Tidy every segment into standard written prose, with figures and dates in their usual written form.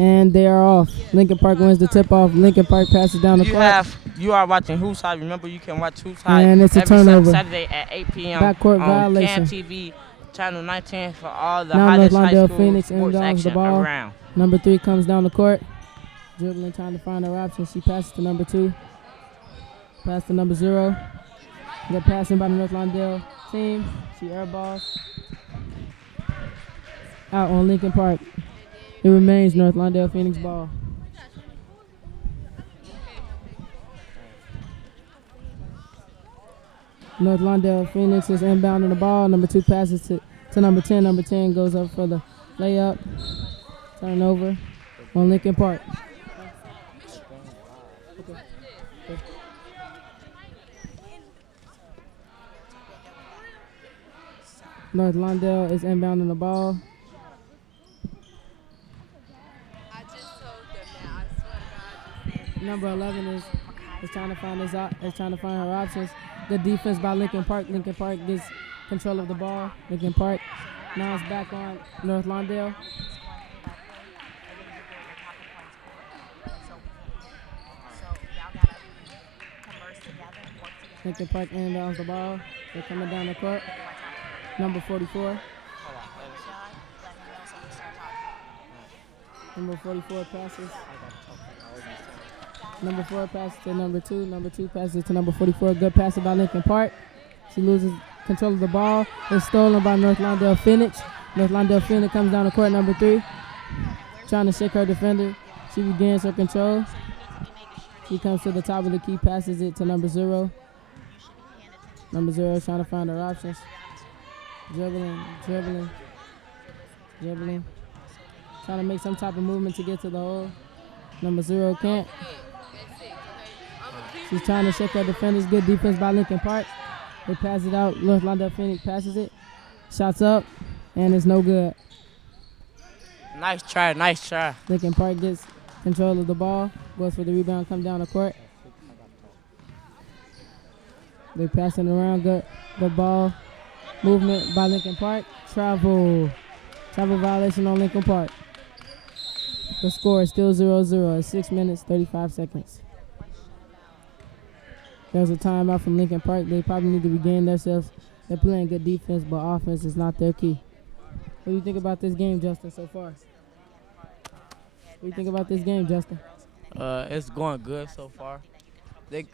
And they are off. Lincoln Park wins the tip-off. Lincoln Park passes down the court. You are watching Who's High. Remember, you can watch Who's High And it's a every turnover. Saturday at 8 p.m. Backcourt on violation. CAM TV, channel 19 for all the Now hottest North high Lawndale school Phoenix sports inbounds action the ball. around. Number 3 comes down the court. Dribbling, trying to find her option. She passes to number 2. Pass to number 0. Good passing by the North Lawndale team. She airballs. Out on Lincoln Park. It remains North Lawndale Phoenix ball. North Lawndale Phoenix is inbounding the ball. Number 2 passes to number 10. Number 10 goes up for the layup. Turnover on Lincoln Park. North Lawndale is inbounding the ball. Number 11 is trying to find her options. Good defense by Lincoln Park. Lincoln Park gets control of the ball. Lincoln Park now it's back on North Lawndale. Lincoln Park inbounds the ball. They're coming down the court. Number 44. Number 44 passes. Number 4 passes to number 2. Number 2 passes to number 44. Good pass by Lincoln Park. She loses control of the ball. It's stolen by North Lawndale Phoenix. North Lawndale Phoenix comes down the court. Number 3. Trying to shake her defender. She regains her control. She comes to the top of the key, passes it to number 0. Number 0 is trying to find her options. Dribbling. Trying to make some type of movement to get to the hole. Number 0 can't. She's trying to shake her defenders. Good defense by Lincoln Park. They pass it out. North Lawndale Phoenix passes it. Shots up, and it's no good. Nice try. Lincoln Park gets control of the ball. Goes for the rebound, come down the court. They passing around. Good ball. Movement by Lincoln Park. Travel violation on Lincoln Park. The score is still 0-0 at 6 minutes, 35 seconds. There's a timeout from Lincoln Park. They probably need to regain themselves. They're playing good defense, but offense is not their key. What do you think about this game, Justin, so far? What do you think about this game, Justin? It's going good so far. They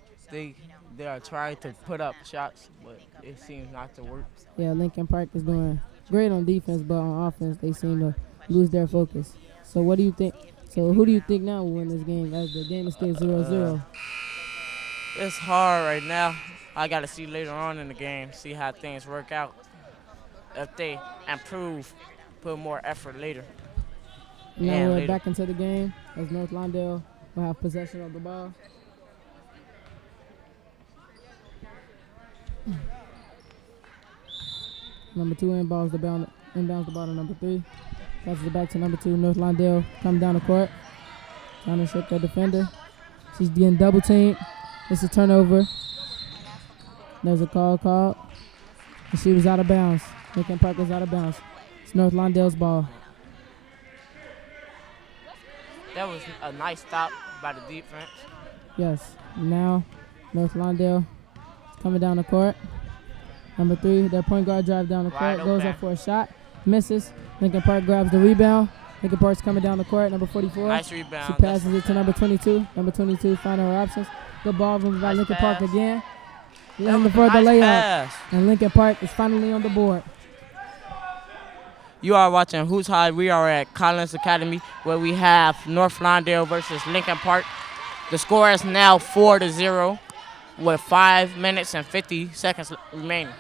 are trying to put up shots, but it seems not to work. Yeah, Lincoln Park is doing great on defense, but on offense they seem to lose their focus. So what do you think? So who do you think now will win this game as the game is still 0-0? It's hard right now. I got to see later on in the game, see how things work out. If they improve, put more effort later. Now we're back into the game as North Lawndale will have possession of the ball. Number 2 inbounds the ball to number 3. Passes it back to number 2. North Lawndale come down the court. Trying to shake her defender. She's getting double teamed. It's a turnover. There's a call. And she was out of bounds. Lincoln Park is out of bounds. It's North Lawndale's ball. That was a nice stop by the defense. Yes. Now North Lawndale is coming down the court. Number 3, their point guard drive down the court. Goes up for a shot. Misses. Lincoln Park grabs the rebound. Lincoln Park's coming down the court. Number 44. Nice rebound. She passes it to number 22. Number 22 finding her options. Good ball movement by Lincoln Park again. Looking for the layup. And Lincoln Park is finally on the board. You are watching Who's High. We are at Collins Academy where we have North Lawndale versus Lincoln Park. The score is now 4-0 with 5 minutes and 50 seconds remaining.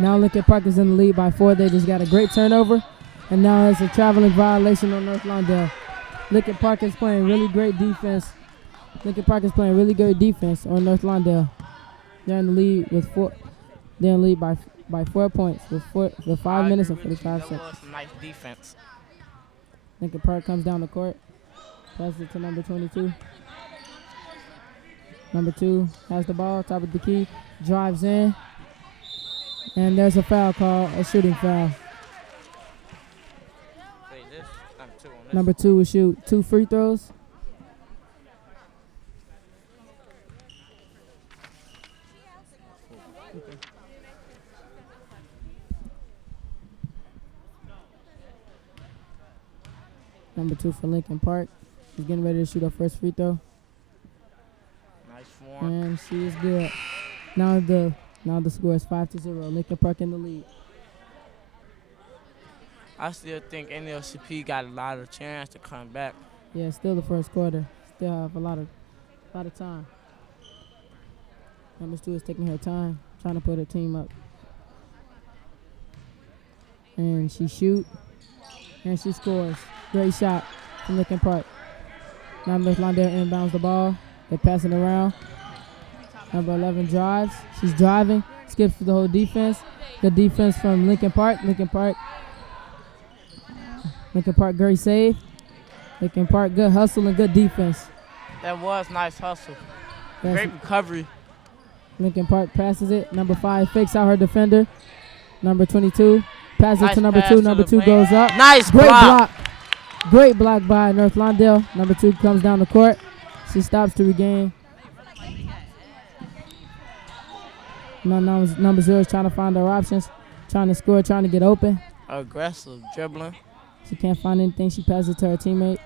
Now Lincoln Park is in the lead by 4. They just got a great turnover. And now it's a traveling violation on North Lawndale. Lincoln Park is playing really great defense. Lincoln Park is playing really good defense on North Lawndale. They're in the lead with 4. They're in the lead by 4 points with 5 minutes and 45 seconds. That was nice defense. Lincoln Park comes down the court. Passes it to number 22. Number 2 has the ball, top of the key, drives in. And there's a foul call, a shooting foul. Hey, this number 2 on Number 2 will shoot 2 free throws. Number 2 for Lincoln Park. She's getting ready to shoot her first free throw. Nice form. And she is good. Now the score is 5-0. Lincoln Park in the lead. I still think NLCP got a lot of chance to come back. Yeah, still the first quarter. Still have a lot of time. Number 2 is taking her time, trying to put her team up. And she shoot. And she scores. Great shot from Lincoln Park. Now North Lawndale inbounds the ball. They're passing around. Number 11 drives. She's driving. Skips through the whole defense. Good defense from Lincoln Park. Lincoln Park, great save. Lincoln Park, good hustle and good defense. That was nice hustle. Yes. Great recovery. Lincoln Park passes it. Number 5 fakes out her defender. Number 22 passes it to number 2. Number 2 goes up. Nice Great block. Great block by North Lawndale. Number 2 comes down the court. She stops to regain. Now number 0 is trying to find her options, trying to score, trying to get open. Aggressive dribbling. She can't find anything. She passes it to her teammate.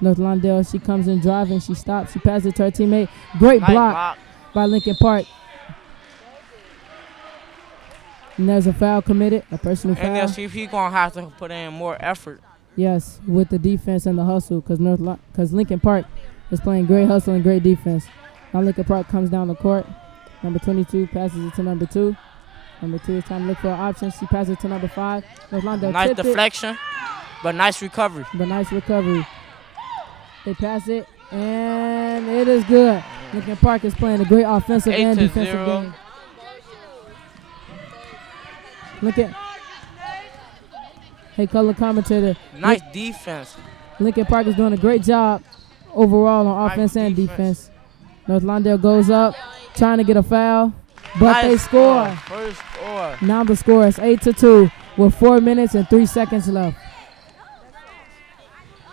North Lawndale, she comes in driving. She stops. She passes it to her teammate. Great Nice block by Lincoln Park. And there's a foul committed, a personal foul. NLCP going to have to put in more effort. Yes, with the defense and the hustle, because Lincoln Park is playing great hustle and great defense. Now Lincoln Park comes down the court. Number 22 passes it to number 2. Number 2 is trying to look for an option. She passes it to number 5. North Lawndale nice deflection, but nice recovery. They pass it, and it is good. Lincoln Park is playing a great offensive and defensive game. Look at, hey, color commentator. Nice defense. Lincoln Park is doing a great job overall on offense and defense. North Lawndale goes up, trying to get a foul, but they score. First score. Now the score is 8-2 with 4 minutes and 3 seconds left.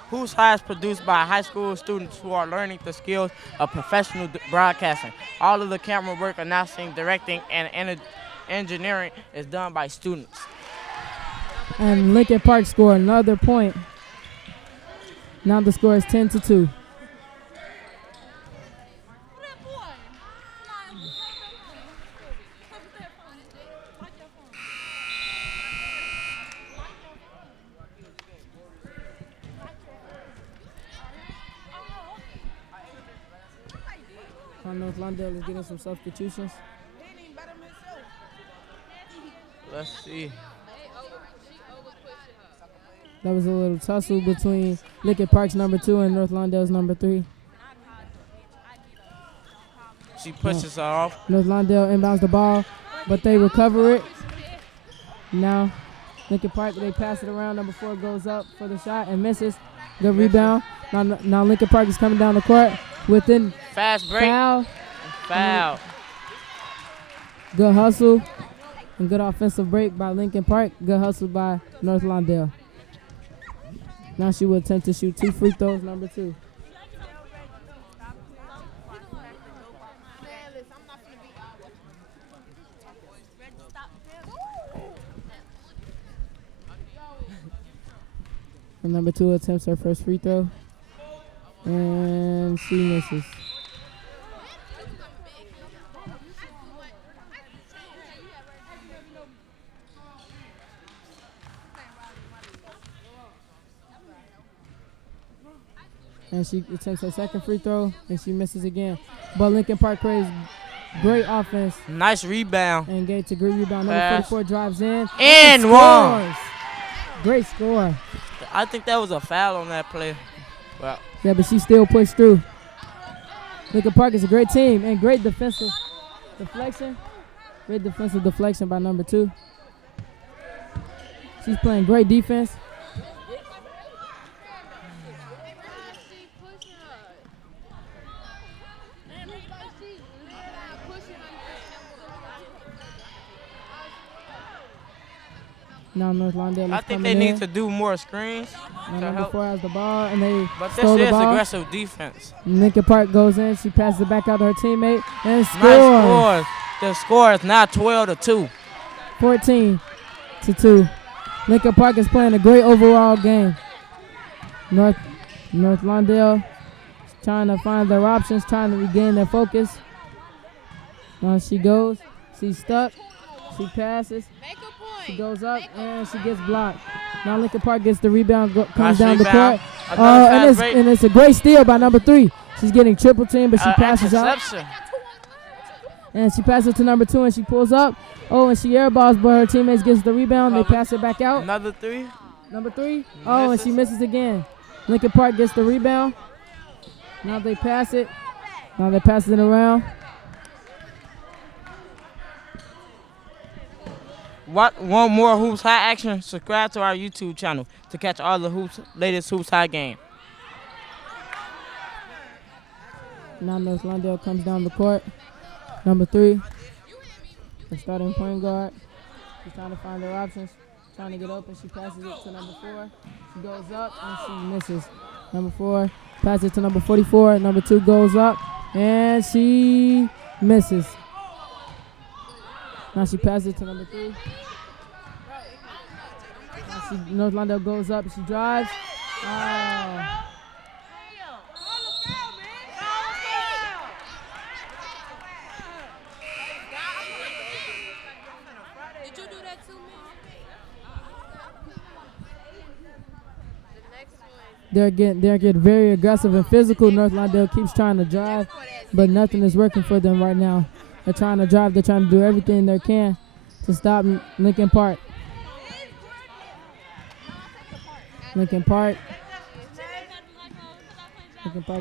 Whose High is produced by high school students who are learning the skills of professional broadcasting. All of the camera work, announcing, directing, and engineering is done by students. And Lincoln Park scored another point. Now the score is 10-2. North Lawndale is getting some substitutions. Let's see. That was a little tussle between Lincoln Park's number 2 and North Lawndale's number 3. She pushes her off. North Lawndale inbounds the ball, but they recover it. Now, Lincoln Park, they pass it around. Number 4 goes up for the shot and misses. Good rebound. Now Lincoln Park is coming down the court within fast break. Foul. Good hustle and good offensive break by Lincoln Park. Good hustle by North Lawndale. Now she will attempt to shoot 2 free throws, number 2. And number 2 attempts her first free throw. And she misses. And she attempts her second free throw, and she misses again. But Lincoln Park plays great offense. Nice rebound. And gets a great rebound. Number 44 drives in. And one. Great score. I think that was a foul on that play. Well, yeah, but she still pushed through. Lincoln Park is a great team and great defensive deflection. Great defensive deflection by number 2. She's playing great defense. Now North Lawndale I is think coming they in. need to do more screens Now to number help. 4 has the ball, and they But stole this the is ball. aggressive defense. Lincoln Park goes in. She passes it back out to her teammate and scores. Nice score. The score is now 12-2. 14-2. Lincoln Park is playing a great overall game. North Lawndale trying to find their options, trying to regain their focus. Now she goes. She's stuck. She passes. She goes up and she gets blocked. Now Lincoln Park gets the rebound, comes down the court. And it's a great steal by number 3. She's getting triple team, but she passes out. And she passes to number 2 and she pulls up. Oh, and she airballs, but her teammates gets the rebound. They pass it back out. Another 3. Number 3. Oh, and she misses again. Lincoln Park gets the rebound. Now they pass it. Now they pass it around. Want more Hoops High action? Subscribe to our YouTube channel to catch all the latest Hoops High game. Now North Lawndale comes down the court. Number 3. The starting point guard. She's trying to find her options. Trying to get open. She passes it to number 4. She goes up and she misses. Number 4 passes it to number 44. Number 2 goes up and she misses. Now she passes it to number 3. North Lawndale goes up. She drives. Did you do that to me? They're getting very aggressive and physical. North Lawndale keeps trying to drive, but nothing is working for them right now. They're trying to drive. They're trying to do everything they can to stop Lincoln Park. Lincoln Park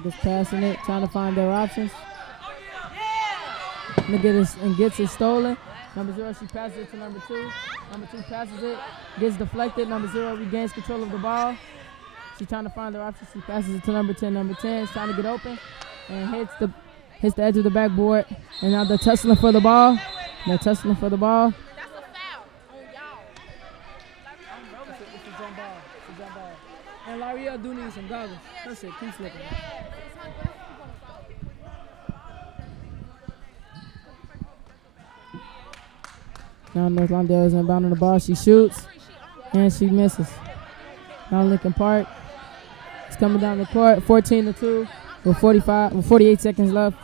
is passing it, trying to find their options. And gets it stolen. Number 0, she passes it to number 2. Number 2 passes it, gets deflected. Number 0 regains control of the ball. She's trying to find her options. She passes it to number 10. Number 10 is trying to get open and hits the edge of the backboard. And now they're tussling for the ball. That's a foul on y'all. It's a jump ball. And L'Ariel do need some goggles. That's it. Keep slipping. Now North Lawndale is inbounding the ball. She shoots and she misses. Now Lincoln Park is coming down the court. 14-2 with 48 seconds left.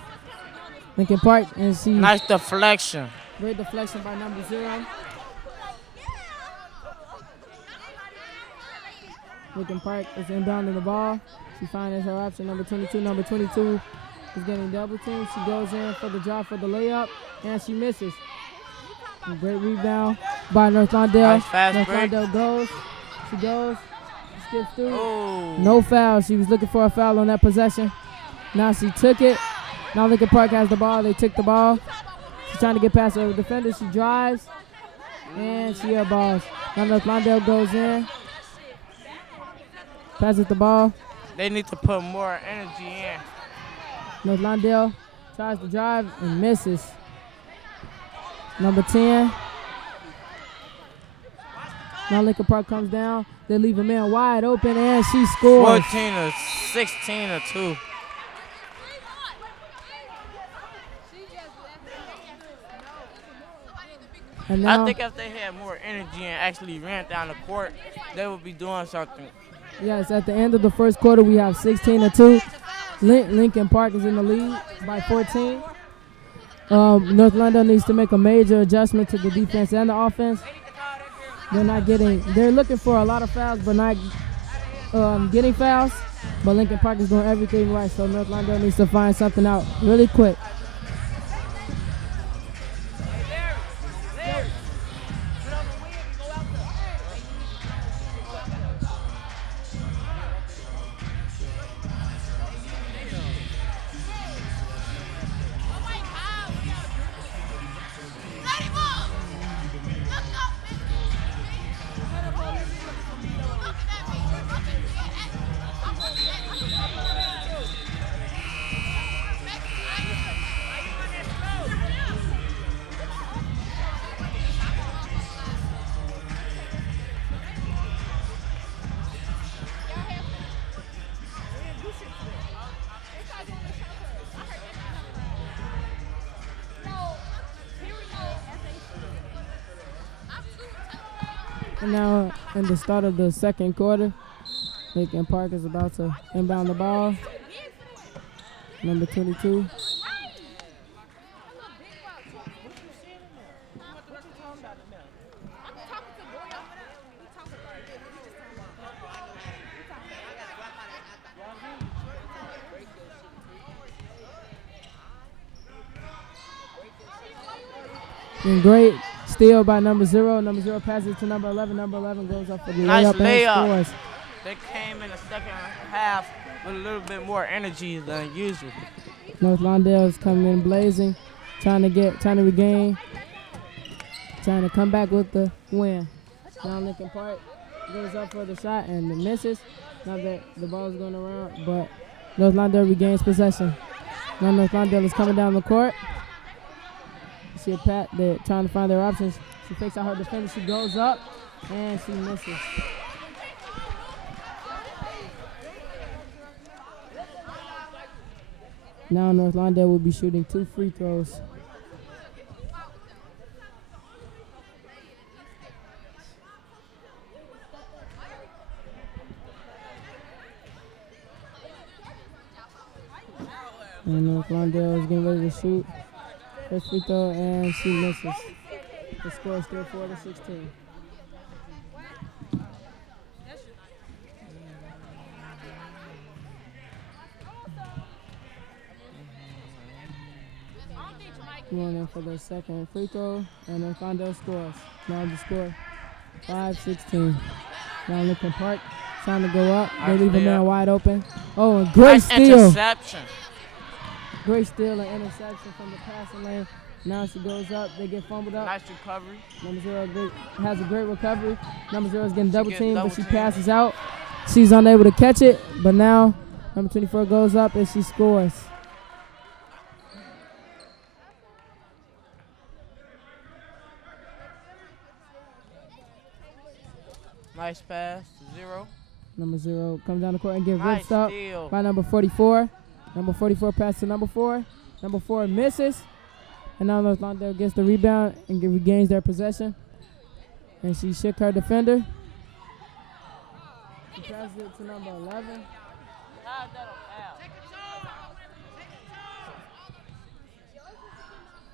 Lincoln Park and she. Nice deflection. Great deflection by number 0. Lincoln Park is inbounding the ball. She finds her option, number 22. Number 22 is getting double teamed. She goes in for the drop for the layup, and she misses. A great rebound by North Lawndale. Nice North break. Lawndale goes. She goes. She skips through. Oh. No foul. She was looking for a foul on that possession. Now she took it. Now Lincoln Park has the ball. They took the ball. She's trying to get past her defender. She drives, and she airballs. Now North Lawndale goes in. Passes the ball. They need to put more energy in. North Lawndale tries to drive and misses. Number 10. Now Lincoln Park comes down. They leave a man wide open, and she scores. 16-2. And now, I think if they had more energy and actually ran down the court, they would be doing something. yes, at the end of the first quarter, we have 16-2. Lincoln Park is in the lead by 14. North Lawndale needs to make a major adjustment to the defense and the offense. They're looking for a lot of fouls, but not getting fouls. But Lincoln Park is doing everything right, so North Lawndale needs to find something out really quick. And now in the start of the second quarter, Lincoln Park is about to inbound the ball. Number 22. And great steal by number 0. Number 0 passes to number 11. Number 11 goes up for the Nice layup layup. and scores. They came in the second half with a little bit more energy than usual. North Lawndale is coming in blazing, trying to regain, trying to come back with the win. Now Lincoln Park goes up for the shot and misses. Now that the ball is going around, but North Lawndale regains possession. Now North Lawndale is coming down the court. See a Pat, they're trying to find their options. She fakes out her defender, she goes up, and she misses. Now North Lawndale will be shooting 2 free throws. And North Lawndale is getting ready to shoot. First free throw, and she misses. The score is still 4-16. Going in for the second free throw, and North Lawndale scores. Now the score 5-16. Now Lincoln Park trying to go up. They leave a man wide open. Oh, and great Nice steal. interception. Great steal and interception from the passing lane. Now she goes up. They get fumbled up. Nice recovery. Number 0 has a great recovery. Number 0 is getting double teamed, but she double-teamed. passes out. She's unable to catch it, but now number 24 goes up and she scores. Nice pass. 0. Number 0 comes down the court and gets Nice ripped up steal. by number 44. Number 44 passes to number 4. Number 4 misses. And now North Lawndale gets the rebound and regains their possession. And she shook her defender. She passes it to number 11.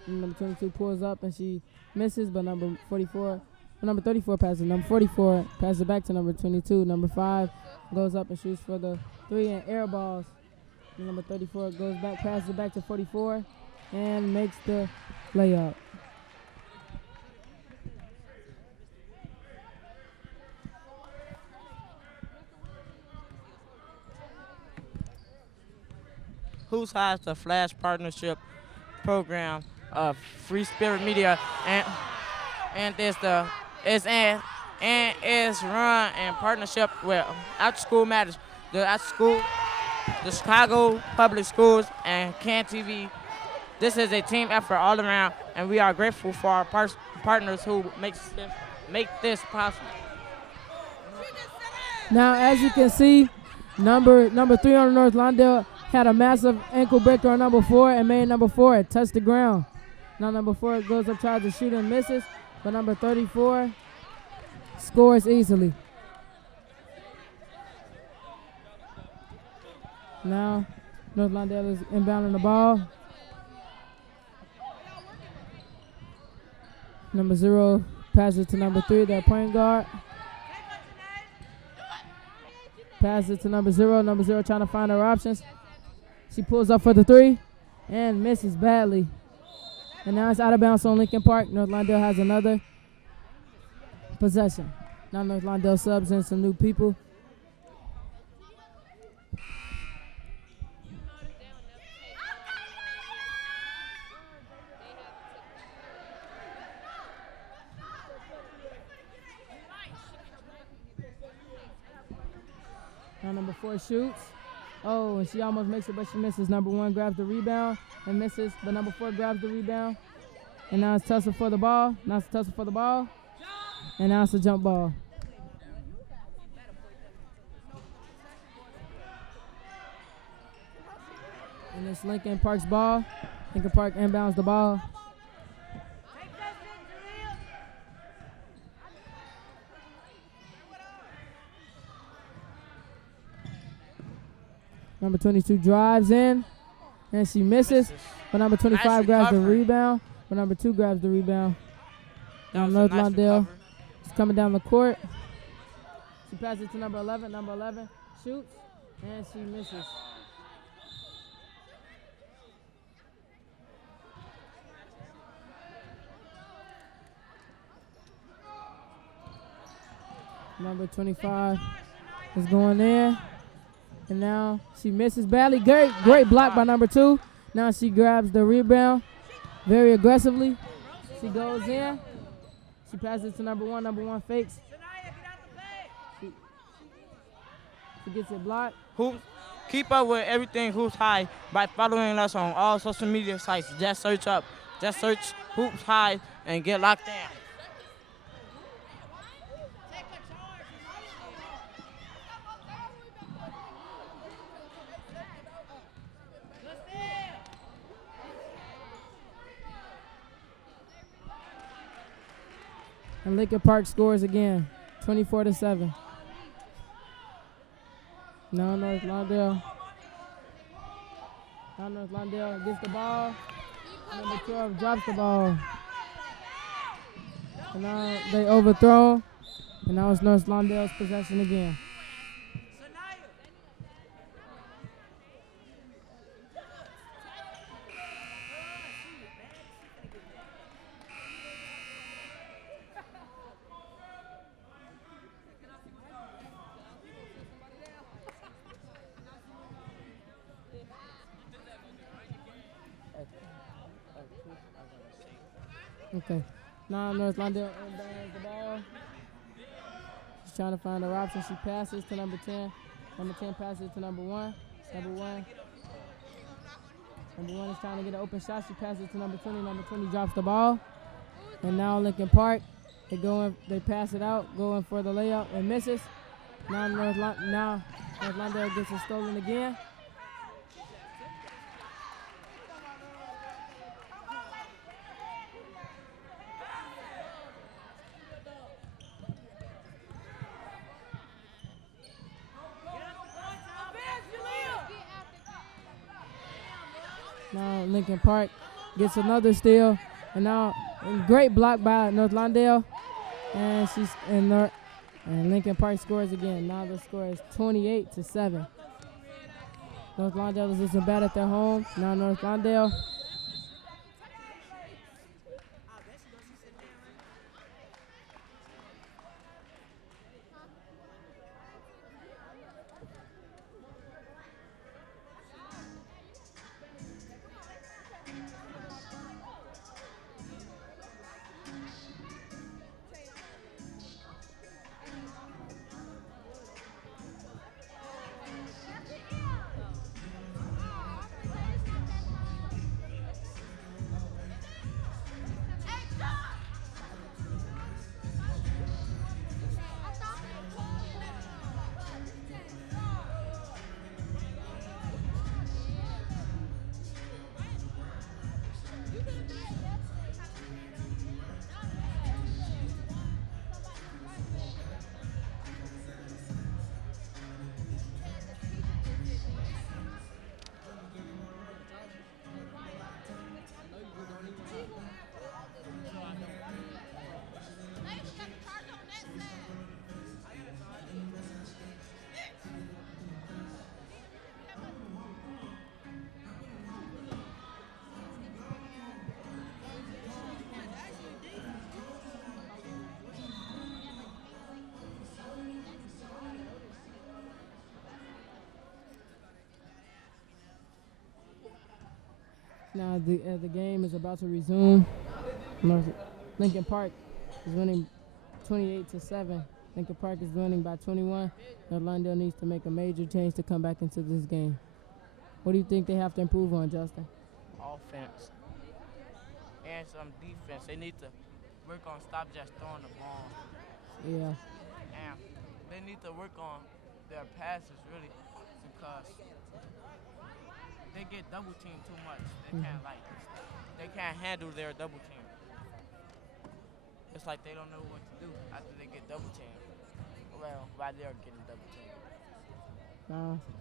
And number 22 pulls up and she misses, but number 34 passes. Number 44 passes it back to number 22. Number 5 goes up and shoots for the 3 and air balls. And number 34 goes back, passes it back to 44, and makes the layup. Who's has the Flash Partnership Program of Free Spirit Media and is run in partnership with After School Matters, the Chicago Public Schools, and CAN TV. This is a team effort all around, and we are grateful for our partners who make this possible. Now, as you can see, number 3 on North Lawndale had a massive ankle breaker on number 4 and made number 4 touch the ground. Now number 4 goes up, tries to shoot and misses, but number 34 scores easily. Now North Lawndale is inbounding the ball. Number 0 passes to number 3, their point guard. Passes it to number 0. Number 0 trying to find her options. She pulls up for the 3 and misses badly. And now it's out of bounds on Lincoln Park. North Lawndale has another possession. Now North Lawndale subs in some new people. Now number 4 shoots. Oh, and she almost makes it, but she misses. Number 1 grabs the rebound and misses, but number 4 grabs the rebound. And now it's tussle for the ball. And now it's a jump ball. And it's Lincoln Park's ball. Lincoln Park inbounds the ball. Number 22 drives in, and she misses. But number 25 Nice grabs the recovery. rebound. But number 2 grabs the rebound. That Now was a North nice Lawndale recovery. is coming down the court. She passes it to number 11. Number 11 shoots, and she misses. Number 25 is going in. And now she misses badly. Great block by number 2. Now she grabs the rebound very aggressively. She goes in. She passes to number 1. Number 1 fakes. She gets it blocked. Hoops. Keep up with everything Hoops High by following us on all social media sites. Just search Hoops High and get locked in. And Lincoln Park scores again, 24-7. Now North Lawndale. Now North Lawndale gets the ball. Number 12 drops the ball. And now they overthrow. And now it's North Lawndale's possession again. Okay. Now North Lawndale inbounds the ball. She's trying to find her option. She passes to number 10. Number 10 passes to number 1. Number 1 is trying to get an open shot. She passes to number 20. Number 20 drops the ball. And now Lincoln Park, they pass it out, going for the layup and misses. Now North Lawndale gets it stolen again. Now Lincoln Park gets another steal, and now a great block by North Lawndale, and Lincoln Park scores again. Now the score is 28-7. North Lawndale is losing bad at their home. Now North Lawndale. Now the game is about to resume. Lincoln Park is winning 28-7. Lincoln Park is winning by 21. North Lawndale needs to make a major change to come back into this game. What do you think they have to improve on, Justin? Offense and some defense. They need to work on stop just throwing the ball. Yeah. And they need to work on their passes really, because they get double teamed too much. They can't handle their double team. It's like they don't know what to do after they get double teamed. Well, while they're getting double teamed.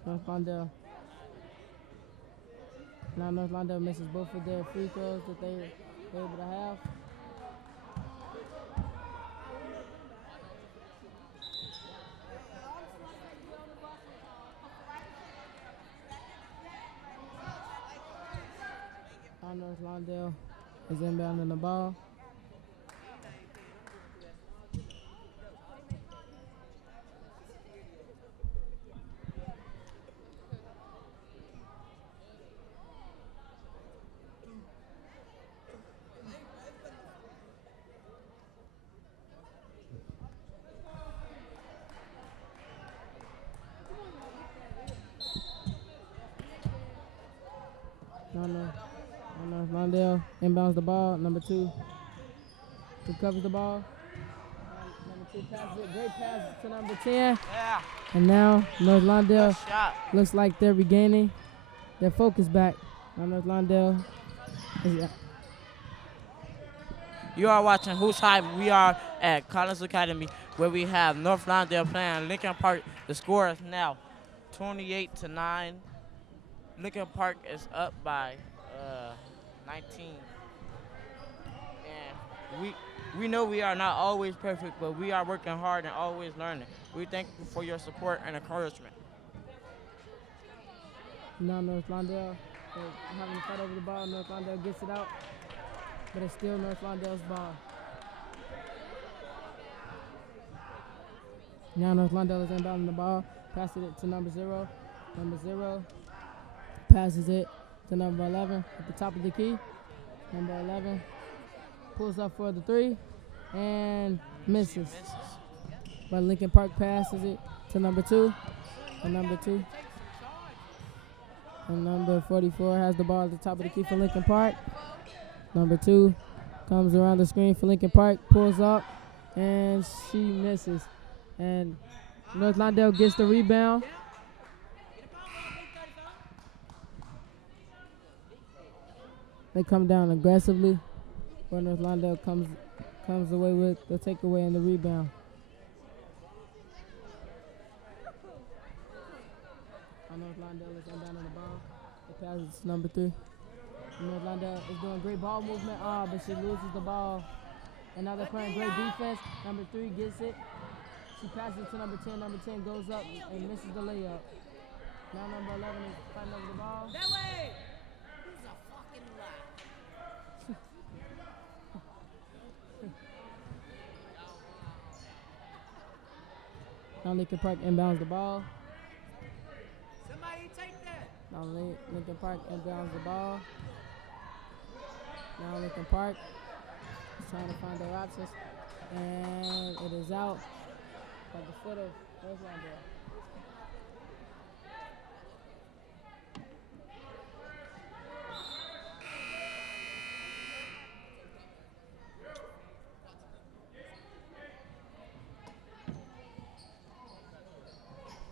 North Lawndale Now North Lawndale misses both of their free throws that they were able to have. Now North Lawndale is inbounding the ball. North Lawndale inbounds the ball. Number 2 recovers the ball. Number 2 passes it. Great pass to number 10. Yeah. And now North Lawndale Good shot. looks like they're regaining their focus back. Now North Lawndale is You are watching Who's Hype. We are at Collins Academy where we have North Lawndale playing Lincoln Park. The score is now 28-9. Lincoln Park is up by 19. And we know we are not always perfect, but we are working hard and always learning. We thank you for your support and encouragement. now North Lawndale having a fight over the ball. North Lawndale gets it out, but it's still North Lawndale's ball. Now North Lawndale is inbounding the ball, passes it to number 0. Number 0 passes it to number 11 at the top of the key. Number 11 pulls up for the 3 and misses. But Lincoln Park passes it to number 2. And number 2. And number 44 has the ball at the top of the key for Lincoln Park. Number 2 comes around the screen for Lincoln Park, pulls up, and she misses. And North Lawndale gets the rebound. They come down aggressively, where North Lawndale comes away with the takeaway and the rebound. North Lawndale is inbounding the ball. It passes to number 3. North Lawndale is doing great ball movement, but she loses the ball. And now they're playing great defense. Number 3 gets it. She passes it to number 10. Number 10 goes up and misses the layup. Now number 11 is fighting over the ball. That way! Who's a fucking lie? Now Lincoln Park inbounds the ball. Somebody take that. Now Lincoln Park inbounds the ball. Now Lincoln Park is trying to find their options. And it is out by the foot of North Lawndale.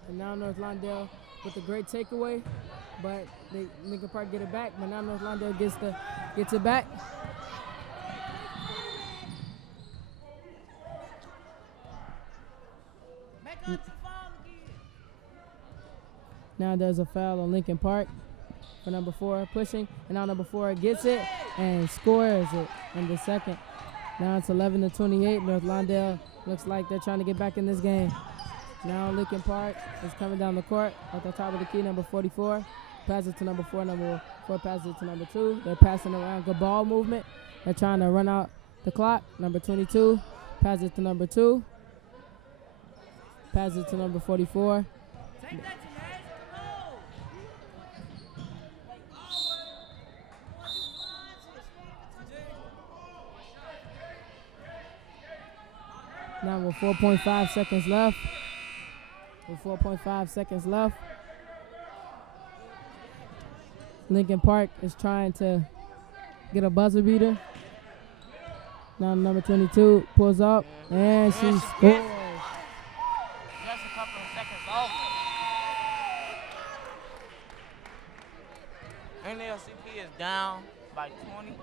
And now North Lawndale with a great takeaway, but Lincoln Park get it back. But now North Lawndale gets it back. Now there's a foul on Lincoln Park for number 4 pushing, and now number 4 gets it and scores it in the second. Now it's 11-28. North Lawndale looks like they're trying to get back in this game. Now Lincoln Park is coming down the court at the top of the key, number 44. Passes it to number 4. Number 4 passes it to number 2. They're passing around. Good ball movement. They're trying to run out the clock. Number 22 passes it to number 2. Passes it to number 44. Now with 4.5 seconds left. Lincoln Park is trying to get a buzzer beater. Now number 22 pulls up and she scores. Just a couple of seconds off. NLCP is down by 20.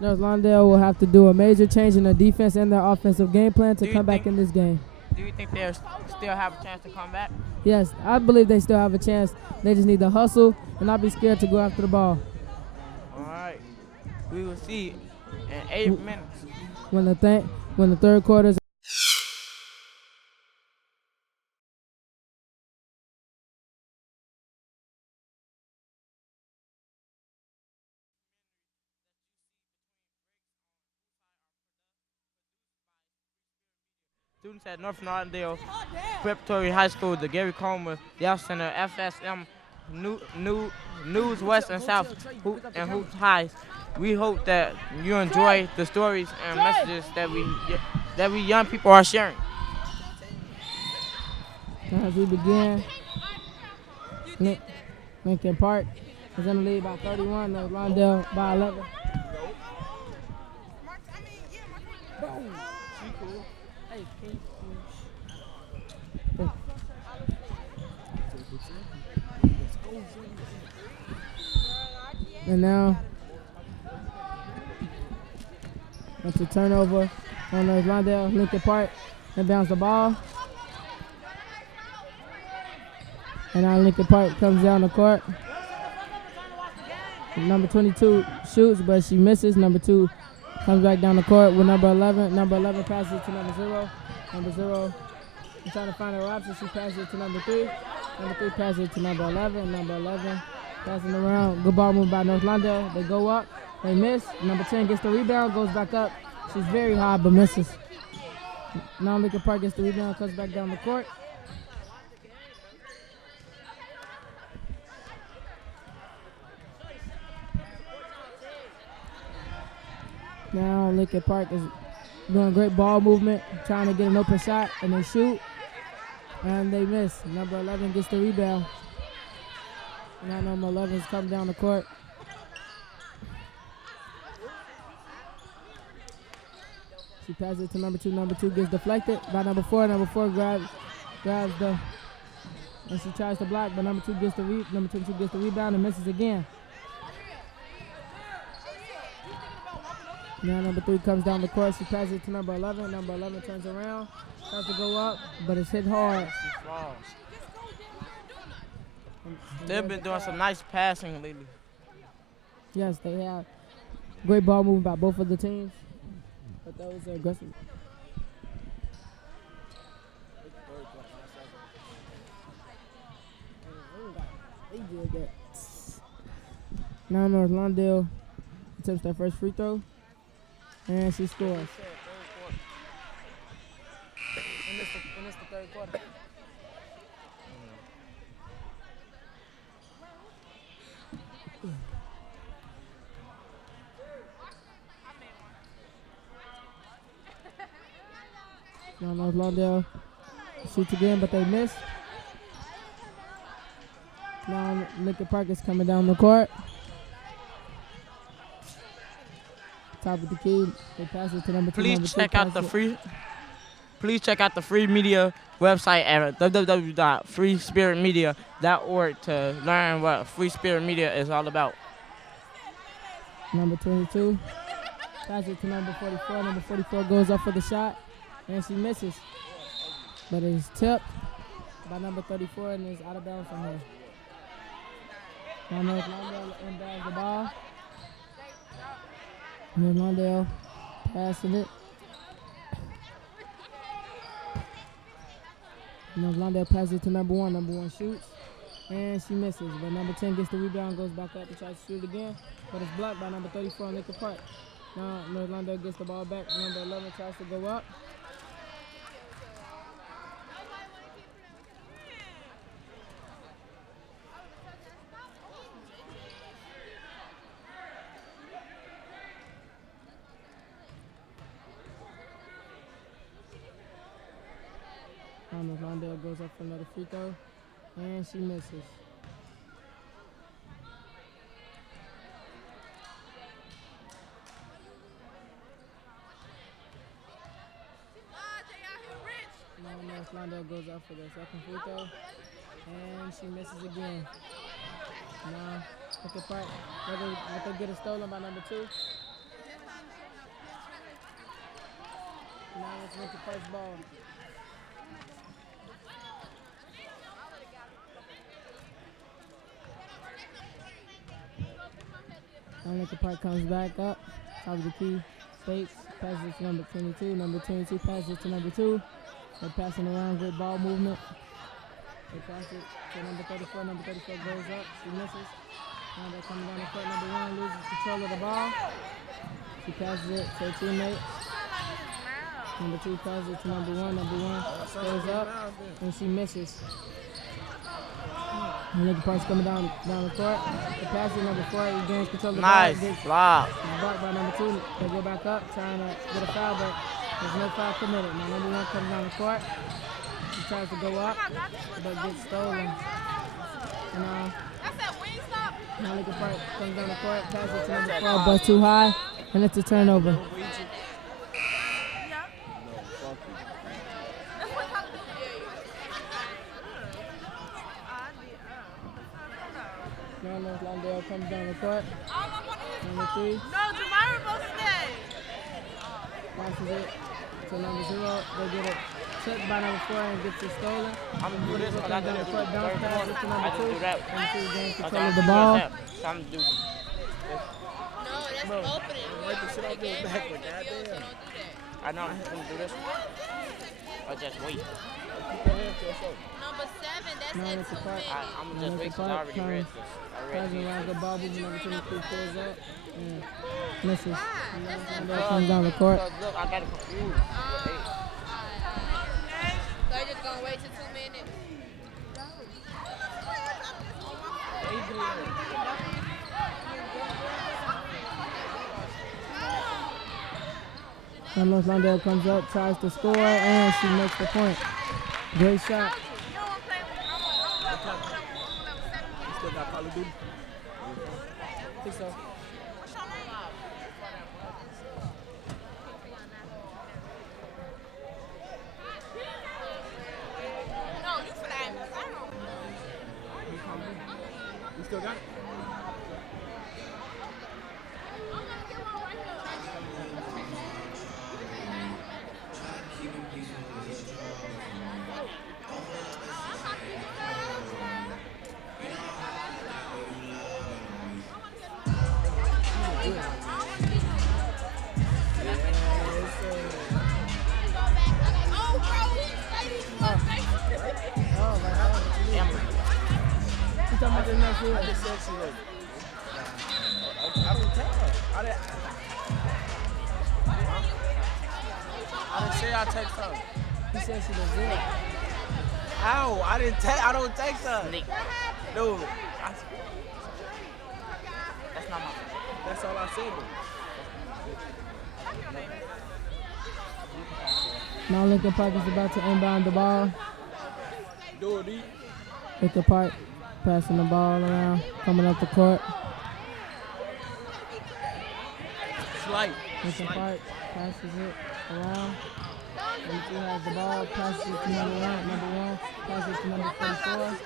North Lawndale will have to do a major change in their defense and their offensive game plan to come back in this game. Do you think they'll still have a chance to come back? Yes, I believe they still have a chance. They just need to hustle and not be scared to go after the ball. All right. We will see in 8 minutes. When the third quarter is Students at North Lauderdale Preparatory High School, the Gary Comer, Yale Center, FSM, News West and South, and Hoops Highs. We hope that you enjoy the stories and messages that we young people are sharing. as we begin, Lincoln Park is in the lead by 31. North Lawndale by 11. And now, that's a turnover on North Lawndale. Lincoln Park inbounds the ball. And now Lincoln Park comes down the court. Number 22 shoots, but she misses. Number 2 comes back down the court with number 11. Number 11 passes it to number 0. Number 0 is trying to find her option. She passes it to number 3. Number 3 passes it to number 11. Number 11 passing around. Good ball move by North Lawndale. They go up. They miss. Number 10 gets the rebound, goes back up. She's very high, but misses. Now Lincoln Park gets the rebound, comes back down the court. Now Lincoln Park is doing great ball movement, trying to get an open shot, and they shoot, and they miss. Number 11 gets the rebound. Now number 11 is coming down the court. She passes it to number 2. Number 2 gets deflected by number 4. Number 4 grabs the, and she tries to block, but number 2 gets the rebound and misses again. Now number 3 comes down the court. She passes it to number 11. Number 11 turns around, tries to go up, but it's hit hard. They've been doing some nice passing lately. Yes, they have. Great ball movement by both of the teams, but that was aggressive. Now North Lawndale attempts their first free throw, and she scores. And it's the third quarter. Now North Lawndale shoots again, but they miss. Now Lincoln Park is coming down the court. Top of the key, they pass it to number 2. Please check out the free media website at www.freespiritmedia.org to learn what Free Spirit Media is all about. Number 22 passes it to number 44. Number 44 goes up for the shot, and she misses. But it is tipped by number 34 and is out of bounds from her. Now North Lawndale inbounds the ball. North Lawndale passing it. North Lawndale passes it to number 1. Number 1 shoots, and she misses. But number 10 gets the rebound, goes back up and tries to shoot again, but it's blocked by number 34 on Lincoln Park. Now North Lawndale gets the ball back. Number 11 tries to go up. North Lawndale goes up for another free throw, and she misses. Now North Lawndale goes up for the second free throw, and she misses again. Now Lincoln Park, let they get it stolen by number 2. Now it's Lincoln Park's ball. Lincoln Park comes back up. Top of the key. Fakes. Passes to number 22. Number 22 passes to number 2. They're passing around. Great ball movement. They pass it to number 34. Number 34 goes up. She misses. Now they're coming down the court. Number 1 loses control of the ball. She passes it to her teammate. Number 2 passes it to number 1. Number 1 goes up and she misses. And Lincoln Park's coming down the court. The pass is number 4. He gains control of the ball. Nice block. It's blocked by number 2. They go back up trying to get a foul, but there's no foul committed. Now number 1 comes down the court. He tries to go up, but gets stolen. And now Lincoln Park comes down the court, passes it to number 4, but too high, and it's a turnover. Now North Lawndale comes down the court. Number 3. No, Jamira will stay. Passes it to number 0. They get it checked by number 4 and gets it stolen. I'm gonna do this. I got to do Court down pass it to number 2. do that. Number 2 gains I control of the ball. I'm do. No, that's opening. Wipe the shit off your back with So goddamn. don't do that. I know I have to do this. Or just wait. Keep your hand to yourself. Number 7, that's No, at it's a 2 part. minutes. I'm gonna just wait because I already read this. I read Passing this. around the ball, moving number 23 pulls up and misses. That's at Lawndale comes down the court. Look, I got it confused. So you're just going to wait till 2 minutes? Now North Lawndale comes up, tries to score, and she makes the point. Great shot. You still got Call of Duty? I think so. You still got it? She's talking about the next I year. just said she was. I don't tell her. I didn't say I text her. He said she was good. How? I don't text her. Nick, No. that's not my fault. That's all I said. Now Lincoln Park is about to inbound the ball. Do it, E. Lincoln Park passing the ball around, coming up the court. Slight. Lincoln Park passes it around. Number 2 has the ball, passes it to number 1, passes it to number 44.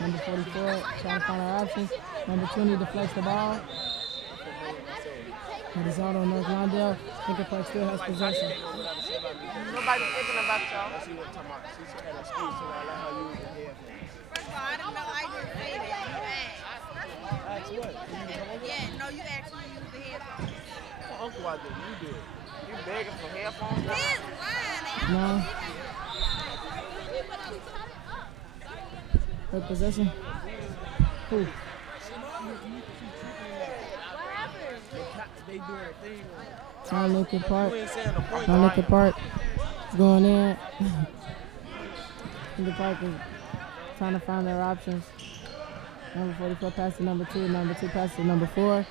Number 44 trying to find her options. Number 20 deflects the ball. It is out on North Lawndale. Lincoln Park still has possession. Nobody's thinking about y'all. She was talking about, she had an excuse, so I let her use the headphones. First of all, I didn't know I didn't say that. You asked. Ask what? Can you come over? Yeah, no, you actually used the headphones. My uncle I did. You did. You begging for headphones? His line. No. Her possession. Who? They doing a thing. Now Lincoln Park. You ain't saying the point. Now Lincoln Park is going in. Lincoln Park is trying to find their options. Number 44 passes to number 2. Number 2 passes to number 4.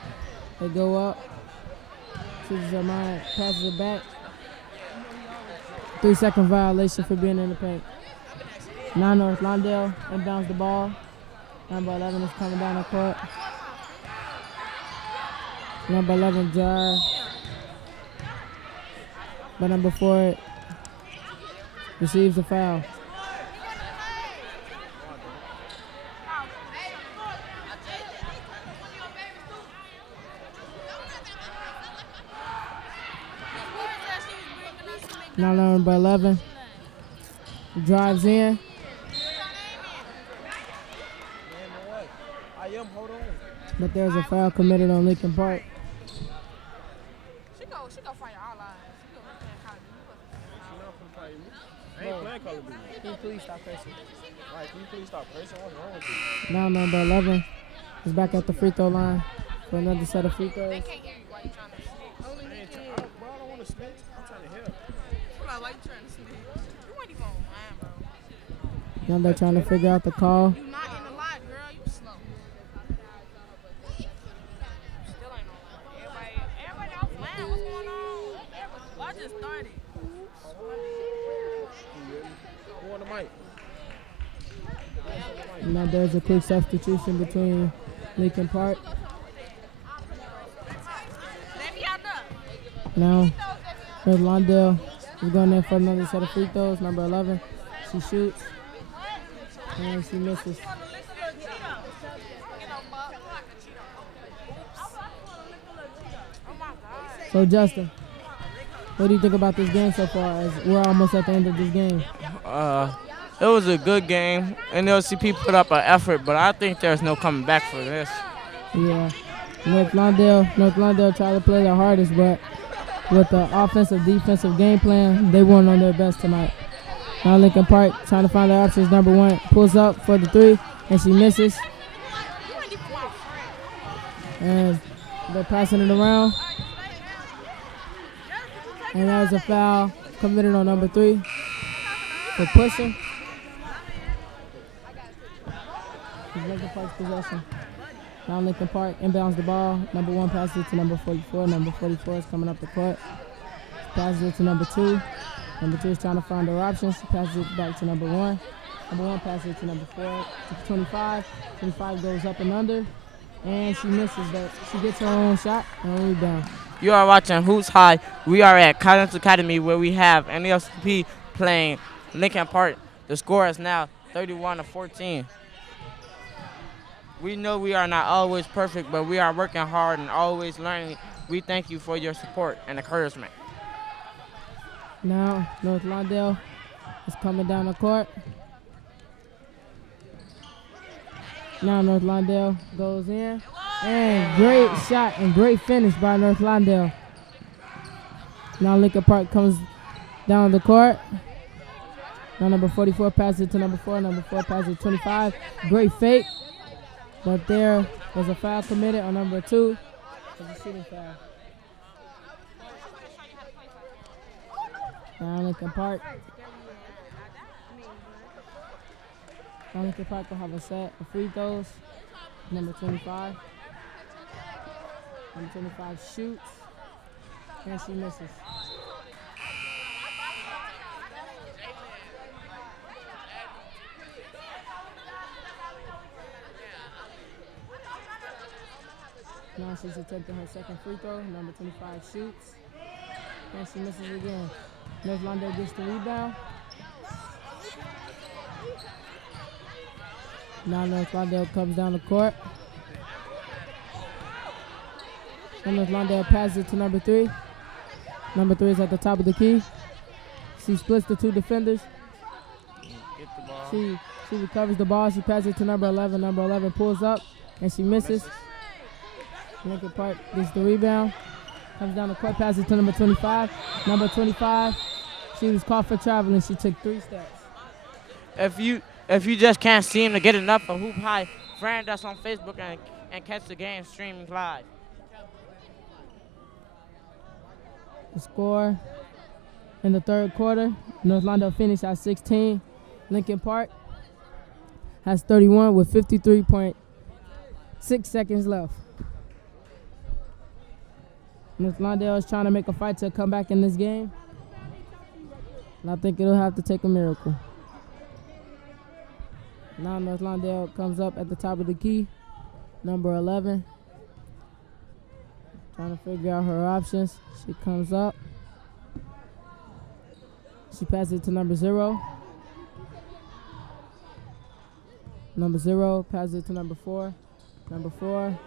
They go up. Chooses her mind, passes it back. 3-second violation for being in the paint. Now North Lawndale inbounds the ball. Number 11 is coming down the court. Number 11 drive. But number 4 receives a foul. Now number 11 drives in. I am, hold on. But there's a foul committed on Lincoln Park. She go fight all lines. She go playing Call of Duty. I ain't playing Call of Duty. Can you please stop pressing? Right, can you please stop pressing? What's wrong with you? Now number 11 is back at the free throw line for another set of free throws. They can't hear you while you trying to snitch. I don't want to snitch. I'm trying to help. Why you trying to snitch? You ain't even online, bro. Now they're trying to figure out the call. You not in the lot, girl. You slow. Still ain't online. Everybody offline. What's going on? I just started. Who on the mic? Now there's a quick substitution between Lincoln Park. Now there's Londell. He's going in for another set of free throws. Number 11. She shoots. And she misses. So Justin, what do you think about this game so far? As we're almost at the end of this game. It was a good game. NLCP put up an effort, but I think there's no coming back for this. Yeah. North Lawndale tried to play their hardest, but with the offensive defensive game plan, they weren't on their best tonight. Now Lincoln Park trying to find their options. Number 1 pulls up for the 3, and she misses. And they're passing it around. And there's a foul committed on number 3 for pushing. It's Lincoln Park's possession. Now Lincoln Park inbounds the ball. Number 1 passes it to number 44. Number 44 is coming up the court. Passes it to number 2. Number 2 is trying to find their options. She passes it back to number 1. Number 1 passes it to number 4. To 25. 25 goes up and under. And she misses, but she gets her own shot and rebound. You are watching Hoops High. We are at Collins Academy where we have NLCP playing Lincoln Park. The score is now 31-14. We know we are not always perfect, but we are working hard and always learning. We thank you for your support and encouragement. Now North Lawndale is coming down the court. Now North Lawndale goes in. And great shot and great finish by North Lawndale. Now Lincoln Park comes down the court. Now number 44 passes it to number 4. Number 4 passes it to 25. Great fake. But there was a foul committed on number 2. It was a shooting foul. Now Lincoln Park. Now Lincoln Park will have a set of free throws. Number 25. Number 25 shoots. And she misses. Now she's attempting her second free throw. Number 25 shoots. And she misses again. North Lawndale gets the rebound. Now North Lawndale comes down the court. And North Lawndale passes it to number 3. Number 3 is at the top of the key. She splits the 2 defenders. Get the ball. She recovers the ball. She passes it to number 11. Number 11 pulls up, and she misses. Lincoln Park gets the rebound. Comes down the court, passes to number 25. Number 25, she was caught for traveling. She took 3 steps. If you just can't seem to get enough of Hoop High, friend us on Facebook and catch the game streaming live. The score in the third quarter, North Lawndale finished at 16. Lincoln Park has 31 with 53.6 seconds left. North Lawndale is trying to make a fight to come back in this game. And I think it'll have to take a miracle. Now North Lawndale comes up at the top of the key. Number 11. Trying to figure out her options. She comes up. She passes it to number 0. Number 0 passes it to number 4. Number 4.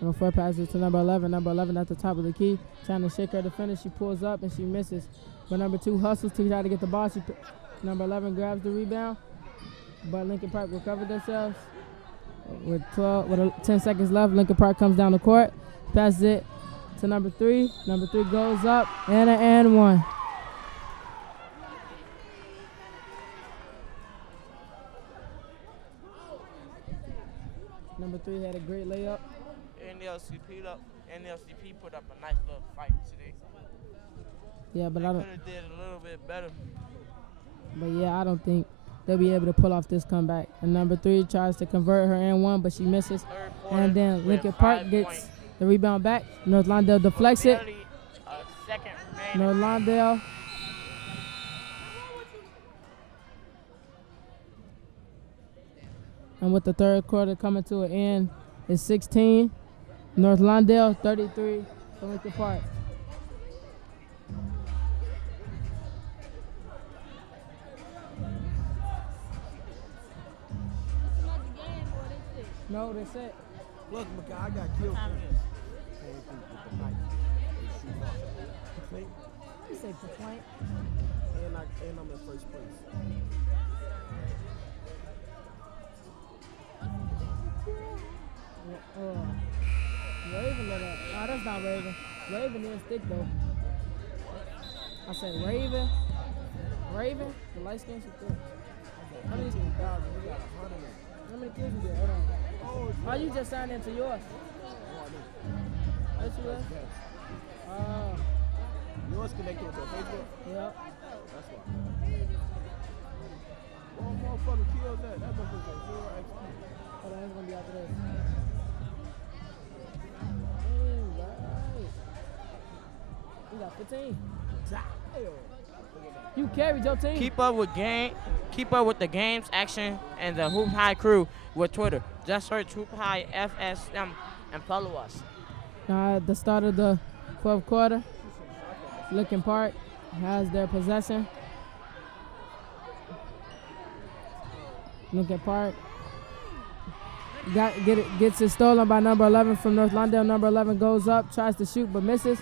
Number 4 passes it to number 11. Number 11 at the top of the key. Trying to shake her to finish. She pulls up and she misses. But number 2 hustles to try to get the ball. Number 11 grabs the rebound. but Lincoln Park recovered themselves. With 10 seconds left, Lincoln Park comes down the court, passes it to number 3. Number 3 goes up, and an and one. Number 3 had a great layup. NLCP put up a nice little fight today. Yeah, but They I could don't. have did a little bit better. But yeah, I don't think they'll be able to pull off this comeback. And number 3 tries to convert her and one, but she misses. Third quarter, And then with Lincoln 5 Park gets points. the rebound back. North Lawndale deflects it. Barely a second remaining. North Lawndale. And with the third quarter coming to an end, it's 16. North Lawndale 33 for Lincoln Park. No, that's it. Look, Makai, I got killed. Complaint. You say complaint? And I'm in first place. Raven let that. Oh, that's not Raven. Raven is thick though. I said Raven. Raven? The light skin she thick. How many, 15,000. We got 100. how many kids you get? Hold on. Oh, you just signed into yours. That's yours? Oh, Yours connected with your Facebook? yeah. That's why. One motherfucker kills that. That motherfucker 0 XP. Hold on, it's gonna be after this. You got 15. You carried your team. Keep up with the games, action, and the Hoop High crew with Twitter. Just search Hoop High FSM and follow us. Now at the start of the fourth quarter, Lincoln Park has their possession. Lincoln Park gets it stolen by number 11 from North Lawndale. Number 11 goes up, tries to shoot but misses.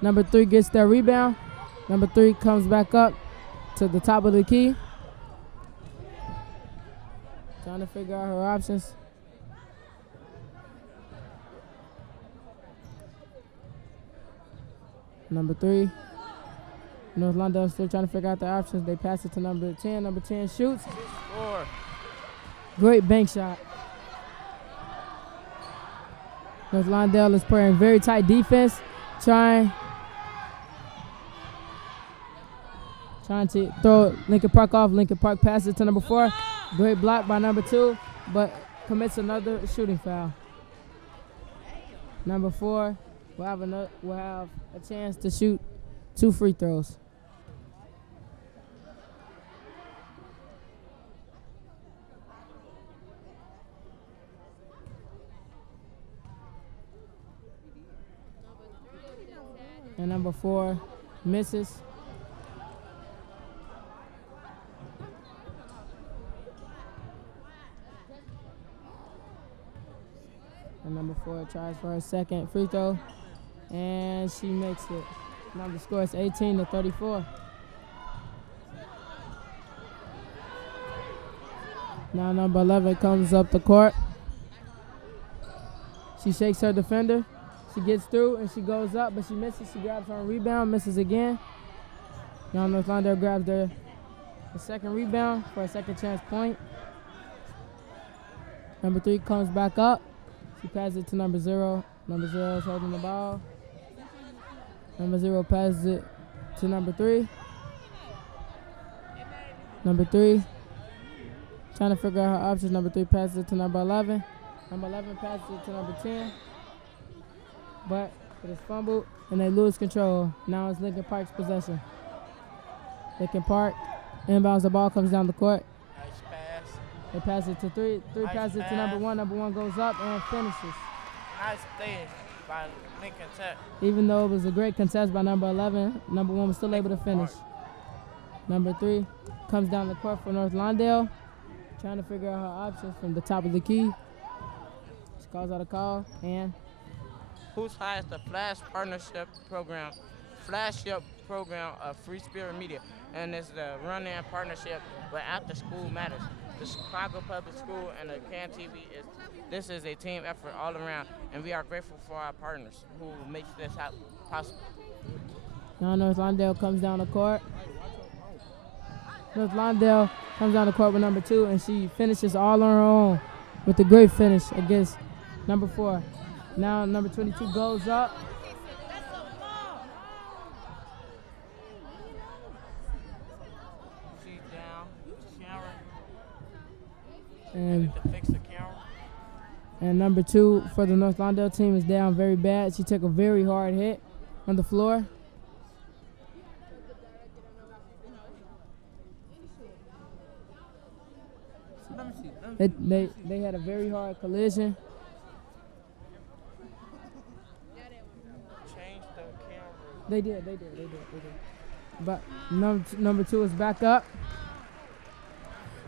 Number 3 gets their rebound. Number 3 comes back up to the top of the key. Trying to figure out her options. Number 3. North Lawndale still trying to figure out their options. They pass it to number 10. Number 10 shoots. Score. Great bank shot. North Lawndale is playing very tight defense. Trying to throw Lincoln Park off. Lincoln Park passes it to number 4. Great block by number 2, but commits another shooting foul. Number 4 will have a chance to shoot 2 free throws. And number 4 misses. And number 4 tries for her second free throw, and she makes it. Number score is 18-34. Now number 11 comes up the court. She shakes her defender. She gets through and she goes up, but she misses. She grabs her rebound, misses again. Now North Lawndale grabs the second rebound for a second chance point. Number 3 comes back up. She passes it to number 0. Number 0 is holding the ball. Number 0 passes it to number 3. Number 3 trying to figure out her options. Number 3 passes it to number 11. Number 11 passes it to number 10. But it is fumbled and they lose control. Now it's Lincoln Park's possession. Lincoln Park inbounds the ball, comes down the court. Nice pass. They pass it to 3. 3 Nice passes it to number pass. 1. Number 1 goes up and finishes. Nice play by Lincoln Tech. Even though it was a great contest by number 11, number 1 was still able to finish. Number 3 comes down the court for North Lawndale, trying to figure out her options from the top of the key. She calls out a call, and Who's High is the flagship program of Free Spirit Media, and it's the run-in partnership with After School Matters. the Chicago Public School and the CAN TV. This is a team effort all around, and we are grateful for our partners who make this possible. Now North Lawndale comes down the court. North Lawndale comes down the court with number 2, and she finishes all on her own with a great finish against number 4. Now number 22 goes up. She's down. Camera. And To fix the camera. And number 2 for the North Lawndale team is down very bad. She took a very hard hit on the floor. They had a very hard collision. Change the camera. They did. But number 2 is back up.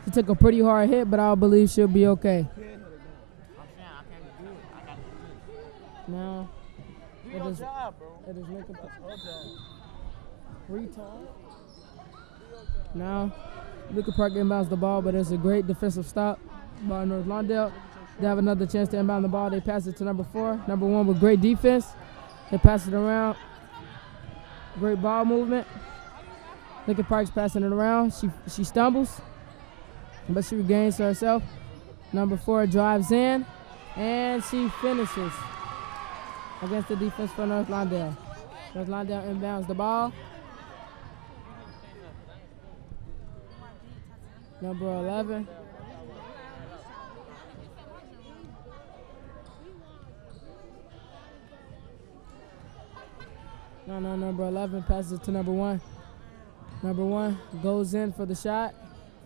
She took a pretty hard hit, but I believe she'll be okay. I'm saying I can't do it. I gotta do it. Now, Do your job, bro. it is making That's her job. retard. Now, Lincoln Park inbounds the ball, but it's a great defensive stop by North Lawndale. They have another chance to inbound the ball. They pass it to number 4. Number 1 with great defense. They pass it around. Great ball movement. Lincoln Park's passing it around. She stumbles, but she regains herself. Number 4 drives in, and she finishes against the defense for North Lawndale. North Lawndale inbounds the ball. Number 11. No, number 11 passes it to number 1. Number 1 goes in for the shot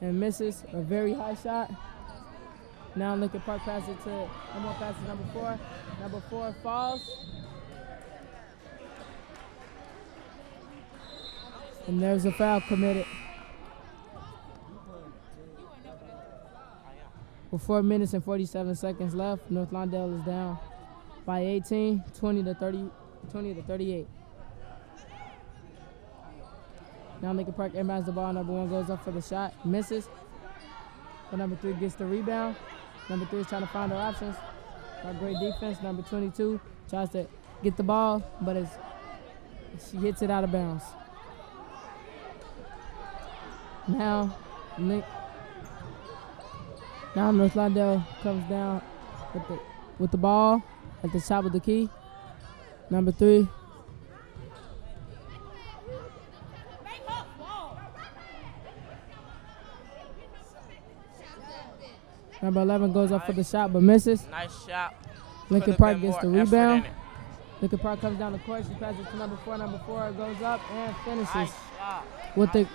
and misses a very high shot. Now Lincoln Park passes it to number 4. Number 4 falls. And there's a foul committed. With 4 minutes and 47 seconds left, North Lawndale is down by 18, 20 to 38. Now Lincoln Park inbounds the ball. Number 1 goes up for the shot, misses. But number 3 gets the rebound. Number 3 is trying to find her options. Got great defense. Number 22 tries to get the ball, but she hits it out of bounds. Now North Lawndale comes down with the ball at the top of the key. Number 3. Number 11 goes up for the shot but misses. Nice shot. Lincoln Could've Park been gets more the effort rebound. in it. Lincoln Park comes down the court. She passes to number 4. Number 4 goes up and finishes Nice shot. with Nice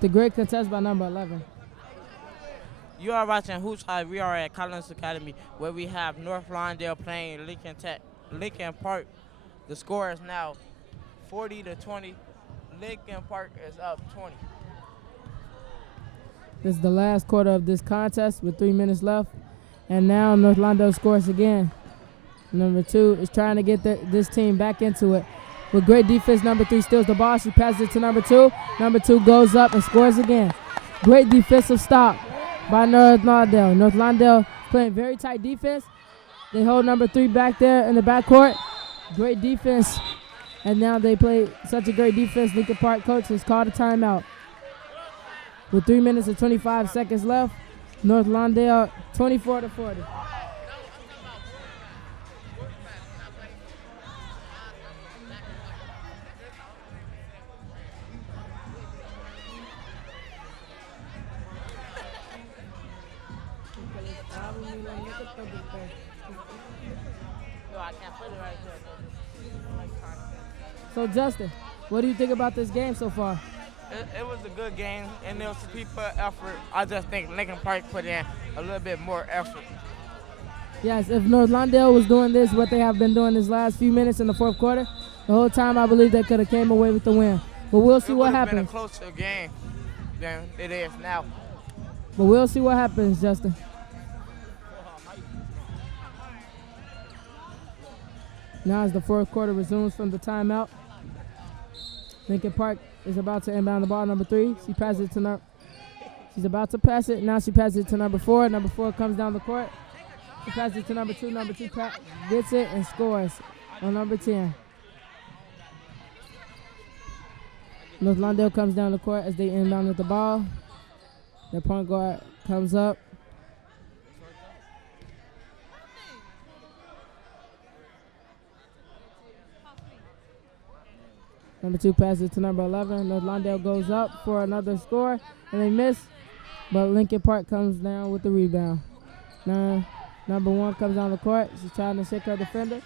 the great contest by number 11. You are watching Hoops High. We are at Collins Academy, where we have North Lawndale playing Lincoln Park. The score is now 40 to 20. Lincoln Park is up 20. This is the last quarter of this contest with 3 minutes left. And now North Lawndale scores again. Number 2 is trying to get this team back into it. With great defense, number 3 steals the ball. She passes it to number 2. Number 2 goes up and scores again. Great defensive stop by North Lawndale. North Lawndale playing very tight defense. They hold number 3 back there in the backcourt. Great defense. And now they play such a great defense. Lincoln Park coach has called a timeout. With 3 minutes and 25 seconds left, North Lawndale 24 to 40. No, I can't put it right there. So Justin, what do you think about this game so far? It was a good game. NLCP put effort. I just think Lincoln Park put in a little bit more effort. Yes, if North Lawndale was doing this, what they have been doing this last few minutes in the fourth quarter, the whole time I believe they could have came away with the win. But we'll see what It would have been a happens. closer game than it is now. But we'll see what happens, Justin. Now as the fourth quarter resumes from the timeout, Lincoln Park is about to inbound the ball. Number 3, she passes it to She's about to pass it. Now she passes it to number 4. Number 4 comes down the court. She passes it to number 2. Number 2 gets it and scores on number 10. North Lawndale comes down the court as they inbound with the ball. Their point guard comes up. Number 2 passes it to number 11. North Lawndale goes up for another score, and they miss. But Lincoln Park comes down with the rebound. Now, number 1 comes down the court. She's trying to shake her defender.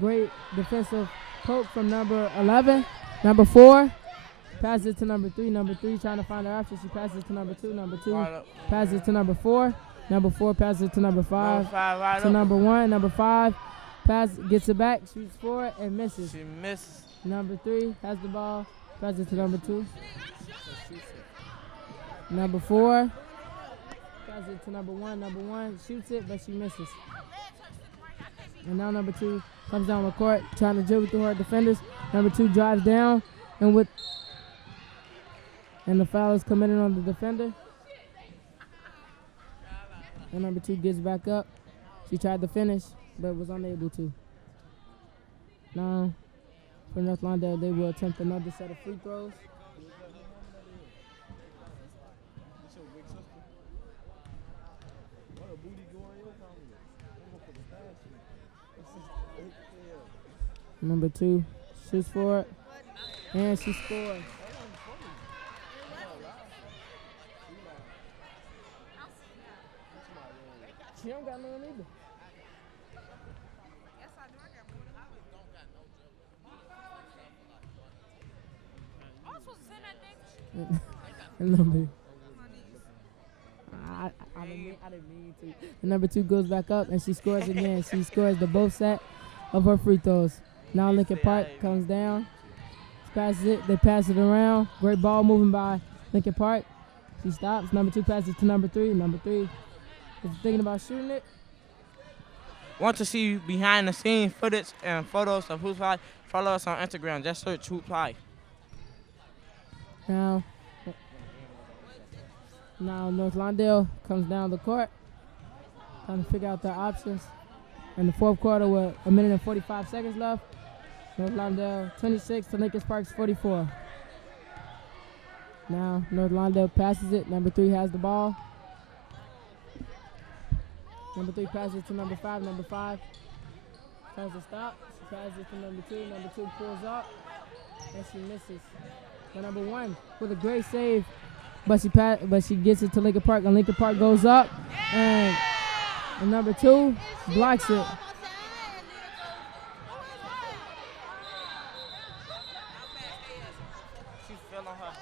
Great defensive poke from number 11. Number 4 passes it to number 3. Number 3 trying to find her option. She passes it to number 2. Number 2 passes it to number 4. Number 4 passes it to number 5. To number 1. Number 5 gets it back, shoots for it, and misses. She misses. Number 3 has the ball, passes it to number 2. Number 4 passes it to number 1. Number 1 shoots it, but she misses. And now number 2 comes down the court, trying to dribble through her defenders. Number 2 drives down, and the foul is committed on the defender. And number 2 gets back up. She tried to finish, but was unable to. Now, for North Lawndale, they will attempt another set of free throws. Number 2 shoots for it, and she scores. She don't got none either. Yes, I do. I got more than I was supposed to send that thing. Number, I didn't mean to. And number 2 goes back up and she scores again. She scores the both set of her free throws. Now Lincoln Park comes down, passes it. They pass it around. Great ball moving by Lincoln Park. She stops. Number 2 passes to number 3. Number 3 is thinking about shooting it. Want to see behind the scenes footage and photos of Hoops High? Follow us on Instagram. Just search Hoops High. Now North Lawndale comes down the court, trying to figure out their options. In the fourth quarter with 1 minute and 45 seconds left, North Lawndale 26 to Lincoln Park's 44. Now North Lawndale passes it. Number 3 has the ball. Number 3 passes it to number 5. Number 5 tries to stop. She passes it to number 2. Number 2 pulls up, and she misses. But number 1 with a great save, but she gets it to Lincoln Park, and Lincoln Park goes up, and number 2 blocks it. She's feeling her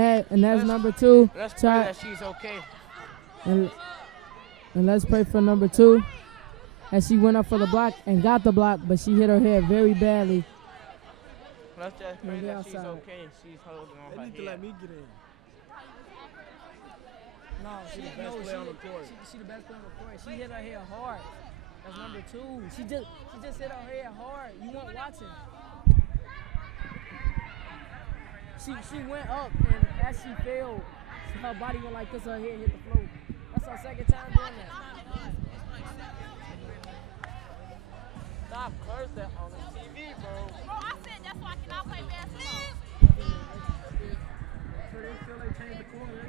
head. And that's number 2. Let's pray that she's okay. And let's pray for number 2, as she went up for the block and got the block, but she hit her head very badly. Let's just pray that she's outside. okay. She's holding on They her need to head. let me get in. No, She the best player on the court. She the best player on the court. She hit her head hard. That's number 2. She just hit her head hard. You weren't watching. She went up, and as she fell, her body went like this. Her head hit the floor. That's her second time doing that. Stop cursing on the TV, bro. Bro, I said that's why I cannot play basketball. So they feel they changed the corner.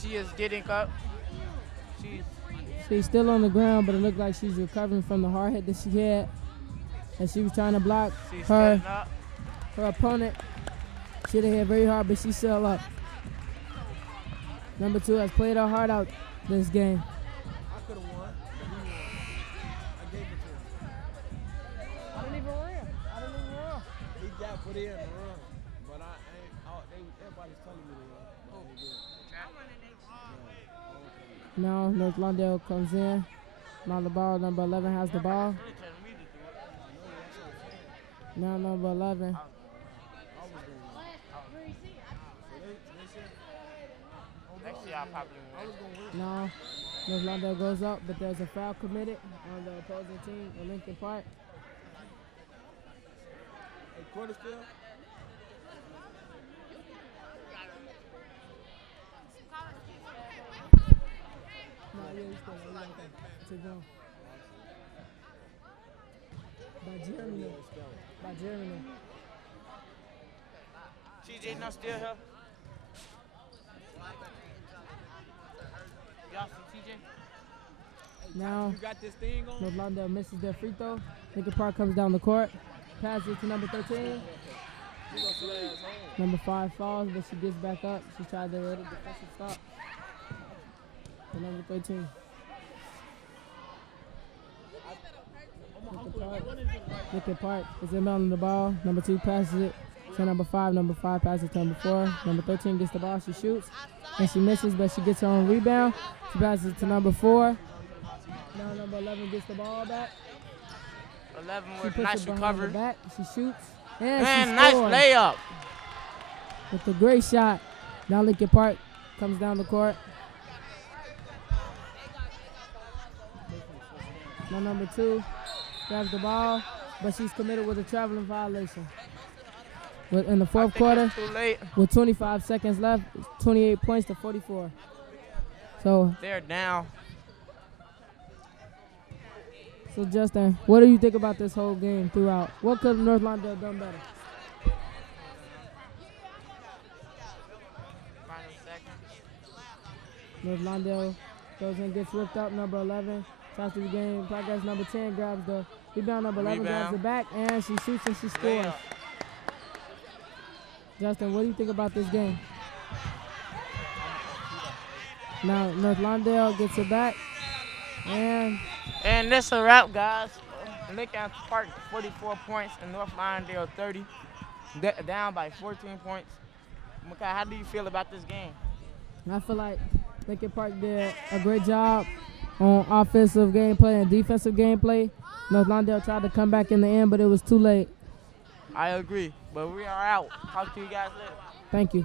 She is getting up. She's still on the ground, but it looked like she's recovering from the hard hit that she had. And she was trying to block She's her standing up. opponent. She hit her head very hard, but she's still up. Number 2 has played her heart out this game. I could have won. But he won. I gave it to him. I didn't even run. in the run, but I ain't. Everybody's telling me to run. But I ain't good. Now North Lawndale comes in. Now the ball, number 11 has the ball. Now number 11. Actually, I probably win. Now North Lawndale goes up, but there's a foul committed on the opposing team in Lincoln Park. Hey, quarter still? No, yeah, he's still okay. Keep going. By Jeremy. TJ not still here? Y'all see TJ? Now You got this thing on? North Lawndale misses their free throw. Lincoln Park comes down the court. Passes to number 13. You gonna sit that ass home. Number 5 falls, but she gets back up. She tried to let it defensive stop. To number 13. Lincoln Park is inbounding the ball. Number 2 passes it to number 5. Number 5 passes it to number 4. Number 13 gets the ball. She shoots. And she misses, but she gets her own rebound. She passes it to number 4. Now number 11 gets the ball back. 11 She with puts nice it behind recovery. the back. She shoots. And Man, she nice scores layup. with a great shot. Now Lincoln Park comes down the court. Now number 2 grabs the ball, but she's committed with a traveling violation. In the fourth quarter, It's too late. with 25 seconds left, 28 points to 44. So They're down. Justin, what do you think about this whole game throughout? What could North Lawndale done better? Final second. North Lawndale goes and gets whipped up. Number 11 tries to regain progress. Number 10 grabs the rebound. Number 11 grabs Rebound. the back, and she shoots and she scores. Layup. Justin, what do you think about this game? Now North Lawndale gets it back, and And that's a wrap, guys. Lincoln Park 44 points and North Lawndale 30. Down by 14 points. Makai, how do you feel about this game? I feel like Lincoln Park did a great job on offensive gameplay and defensive gameplay. North Lawndale tried to come back in the end, but it was too late. I agree, but we are out. Talk to you guys later. Thank you.